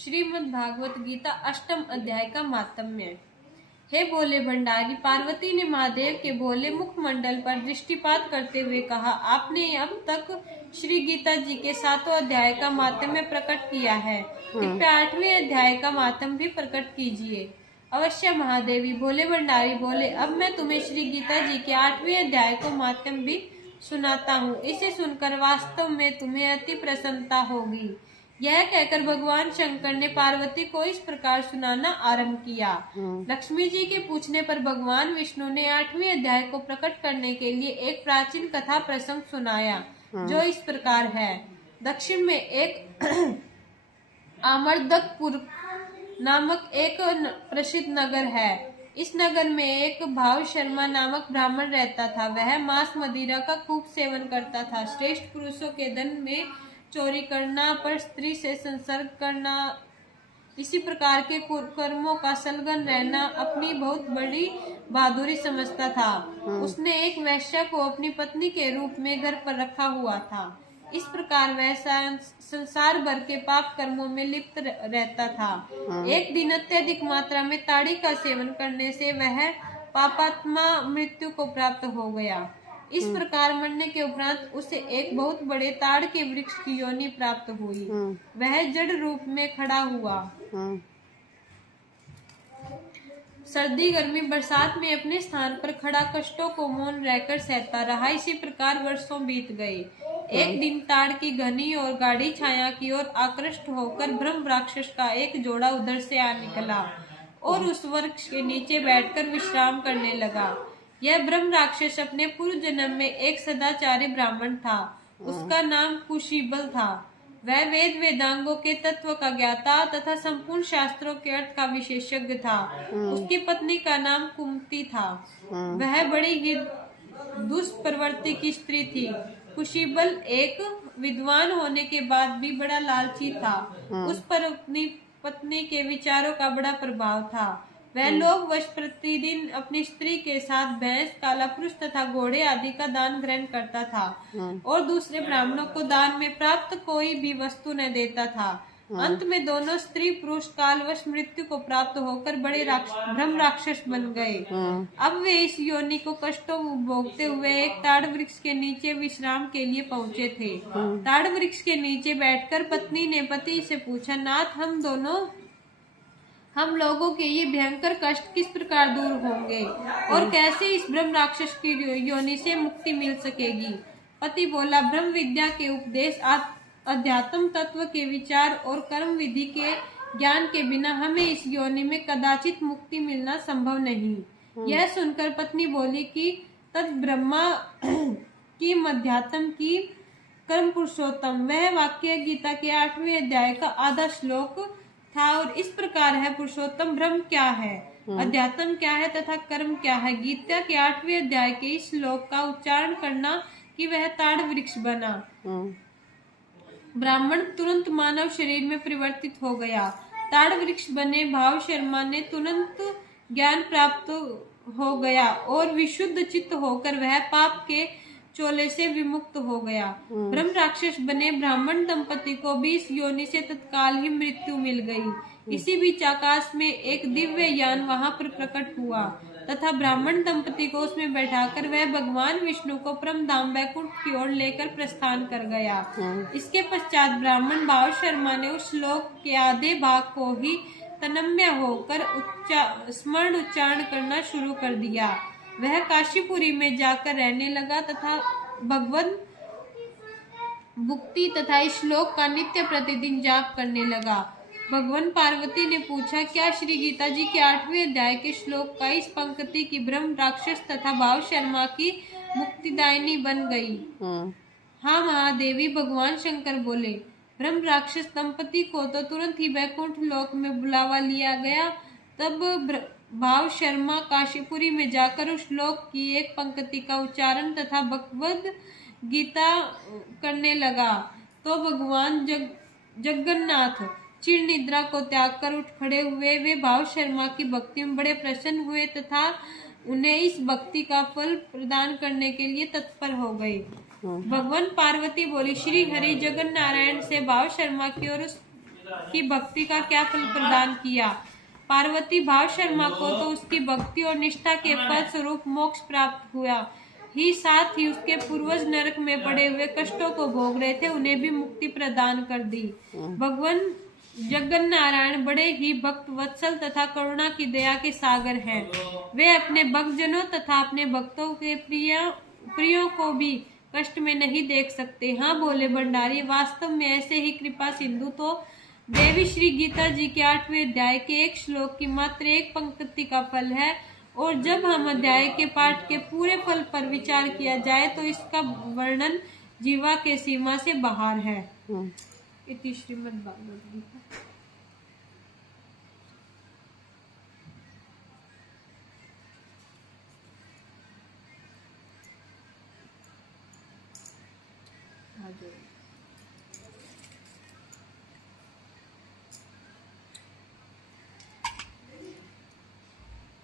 श्रीमद् भागवत गीता अष्टम अध्याय का मातम्य। हे भोले भंडारी, पार्वती ने महादेव के भोले मुखमंडल पर दृष्टिपात करते हुए कहा, आपने अब तक श्री गीता जी के 7वें अध्याय का मातम्य प्रकट किया है, कृपया 8वें अध्याय का मातम भी प्रकट कीजिए। अवश्य महादेवी। भोले भंडारी बोले, अब मैं तुम्हें श्री गीता जी के 8वें अध्याय को मातम भी सुनाता हूँ। इसे सुनकर वास्तव में तुम्हें अति प्रसन्नता होगी। यह कहकर भगवान शंकर ने पार्वती को इस प्रकार सुनाना आरंभ किया। लक्ष्मी जी के पूछने पर भगवान विष्णु ने 8वें अध्याय को प्रकट करने के लिए एक प्राचीन कथा प्रसंग सुनाया, जो इस प्रकार है। दक्षिण में एक आमर्दकपुर नामक एक प्रसिद्ध नगर है। इस नगर में एक भाव शर्मा नामक ब्राह्मण रहता था। वह मांस मदिरा का खूब सेवन करता था। श्रेष्ठ पुरुषों के धन में चोरी करना, पर स्त्री से संसर्ग करना, इसी प्रकार के कर्मों का संलग्न रहना अपनी बहुत बड़ी बहादुरी समझता था। उसने एक वेश्या को अपनी पत्नी के रूप में घर पर रखा हुआ था। इस प्रकार वह संसार भर के पाप कर्मों में लिप्त रहता था। एक दिन अत्यधिक मात्रा में ताड़ी का सेवन करने से वह पापात्मा मृत्यु को प्राप्त हो गया। इस प्रकार मरने के उपरांत उसे एक बहुत बड़े ताड़ के वृक्ष की योनि प्राप्त हुई। वह जड़ रूप में खड़ा हुआ। सर्दी गर्मी बरसात में अपने स्थान पर खड़ा कष्टों को मौन रहकर सहता रहा। इसी प्रकार वर्षों बीत गए। एक दिन ताड़ की घनी और गाढ़ी छाया की ओर आकृष्ट होकर ब्रह्म राक्षस का एक जोड़ा उधर से आ निकला और उस वृक्ष के नीचे बैठकर विश्राम करने लगा। यह ब्रह्म राक्षस अपने पूर्व जन्म में एक सदाचारी ब्राह्मण था। उसका नाम कुशीबल था। वह वेद वेदांगों के तत्व का ज्ञाता तथा संपूर्ण शास्त्रों के अर्थ का विशेषज्ञ था। उसकी पत्नी का नाम कुंती था। वह बड़ी ही दुष्प्रवृत्ति की स्त्री थी। कुशीबल एक विद्वान होने के बाद भी बड़ा लालची था। उस पर अपनी पत्नी के विचारों का बड़ा प्रभाव था। वह लोभवश प्रतिदिन अपनी स्त्री के साथ भैंस, काला पुरुष तथा घोड़े आदि का दान ग्रहण करता था और दूसरे ब्राह्मणों को दान में प्राप्त कोई भी वस्तु न देता था। अंत में दोनों स्त्री पुरुष कालवश मृत्यु को प्राप्त होकर बड़े ब्रह्म राक्षस बन गए। अब वे इस योनि को कष्टों भोगते हुए एक ताड़ वृक्ष के नीचे विश्राम के लिए पहुँचे थे। ताड़ वृक्ष के नीचे बैठकर पत्नी ने पति से पूछा, नाथ, हम लोगों के ये भयंकर कष्ट किस प्रकार दूर होंगे और कैसे इस ब्रह्म राक्षस की योनि से मुक्ति मिल सकेगी? पति बोला, ब्रह्म विद्या के उपदेश, अध्यात्म तत्व के विचार और कर्म विधि के ज्ञान के बिना हमें इस योनि में कदाचित मुक्ति मिलना संभव नहीं। यह सुनकर पत्नी बोली कि तद ब्रह्मा की मध्यात्म की कर्म पुरुषोत्तम। वह वाक्य गीता के 8वें अध्याय का आधा श्लोक था और इस प्रकार है। पुरुषोत्तम ब्रह्म क्या है, अध्यात्म क्या है तथा कर्म क्या है? गीता के 8वें अध्याय के इस श्लोक का उच्चारण करना कि वह ताड़ वृक्ष बना। ब्राह्मण तुरंत मानव शरीर में परिवर्तित हो गया। ताड़ वृक्ष बने भाव शर्मा ने तुरंत ज्ञान प्राप्त हो गया और विशुद्ध चित्त होकर वह पाप के चोले से विमुक्त हो गया। ब्रह्म राक्षस बने ब्राह्मण दंपति को भी इस योनि से तत्काल ही मृत्यु मिल गई। इसी बीच आकाश में एक दिव्य यान वहां पर प्रकट हुआ तथा ब्राह्मण दंपति को उसमें बैठाकर वह भगवान विष्णु को परम धाम वैकुंठ की ओर लेकर प्रस्थान कर गया। इसके पश्चात ब्राह्मण भाव शर्मा ने उस श्लोक के आधे भाग को ही तन्मय होकर स्मरण उच्चारण करना शुरू कर दिया। वह काशीपुरी में जाकर रहने लगा तथा भगवत भुक्ति तथा इस श्लोक का नित्य प्रतिदिन जाप करने लगा। भगवान पार्वती ने पूछा, क्या श्री गीता जी के 8वें अध्याय के श्लोक का इस पंक्ति की ब्रह्म राक्षस तथा भाव शर्मा की मुक्तिदायिनी बन गई? हाँ महादेवी, भगवान शंकर बोले। ब्रह्म राक्षस दंपति को तो तुरंत ही वैकुंठ लोक में बुलावा लिया गया। तब भाव शर्मा काशीपुरी में जाकर उस श्लोक की एक पंक्ति का उच्चारण तथा भगवद गीता करने लगा तो भगवान जगन्नाथ चिर निद्रा को त्याग कर उठ खड़े हुए। वे भाव शर्मा की भक्ति में बड़े प्रसन्न हुए तथा उन्हें इस भक्ति का फल प्रदान करने के लिए तत्पर हो गए। भगवान पार्वती बोली, श्री हरि जगन नारायण से भाव शर्मा की ओर उस की भक्ति का क्या फल प्रदान किया। पार्वती भाव शर्मा को तो उसकी भक्ति और निष्ठा के फल स्वरूप मोक्ष प्राप्त हुआ ही, साथ ही उसके पूर्वज नरक में पड़े हुए कष्टों को भोग रहे थे, उन्हें भी मुक्ति प्रदान कर दी। भगवान जगन नारायण बड़े ही भक्त वत्सल तथा करुणा की दया के सागर हैं। वे अपने भक्तजनों तथा अपने भक्तों के प्रियों को भी कष्ट में नहीं देख सकते। हाँ बोले भंडारी, वास्तव में ऐसे ही कृपा सिंधु तो देवी श्री गीता जी के 8वें अध्याय के एक श्लोक की मात्र एक पंक्ति का फल है, और जब हम अध्याय के पाठ के पूरे फल पर विचार किया जाए तो इसका वर्णन जीवा के सीमा से बाहर है। इति श्रीमद् भागवत गीता।